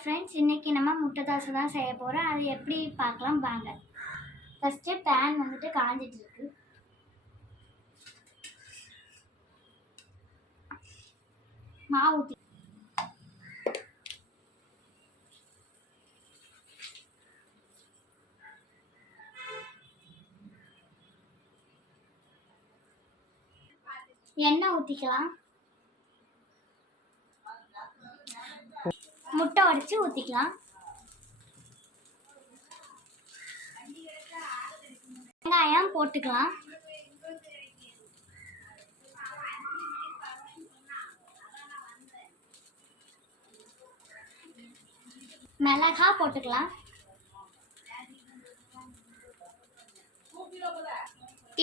Friends, இன்றைக்கி நம்ம முட்டை தோசை தான் செய்ய போகிறோம். அது எப்படி பார்க்கலாம் வாங்க. ஃபஸ்ட்டு பேன் வந்துட்டு காஞ்சிட்டு இருக்கு. மாவு ஊற்றி எண்ணெய் ஊற்றிக்கலாம். முட்டை உடைச்சி ஊற்றிக்கலாம். வெங்காயம் போட்டுக்கலாம். மிளகாய் போட்டுக்கலாம்.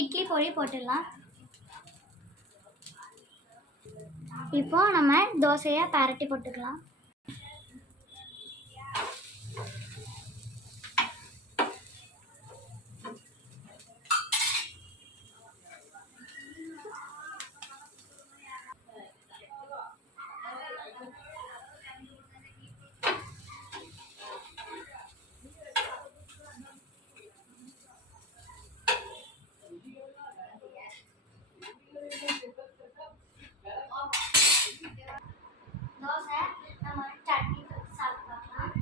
இட்லி பொடி போட்டுடலாம். இப்போ நம்ம தோசையை பரட்டி போட்டுக்கலாம். தோசை நம்ம சட்னி சாப்பிடலாம்.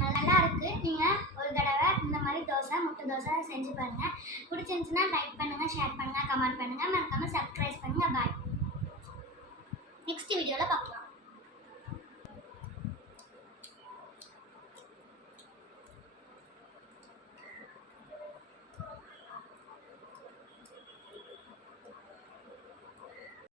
நல்லா இருக்குது. நீங்கள் ஒரு தடவை இந்த மாதிரி முட்டை தோசை செஞ்சு பாருங்கள். பிடிச்சிருந்துச்சுன்னா லைக் பண்ணுங்கள், ஷேர் பண்ணுங்கள், கமெண்ட் பண்ணுங்கள், மறக்காமல் சப்ஸ்கிரைப் பண்ணுங்கள். பாய். நெக்ஸ்ட் வீடியோவில் பார்க்கலாம்.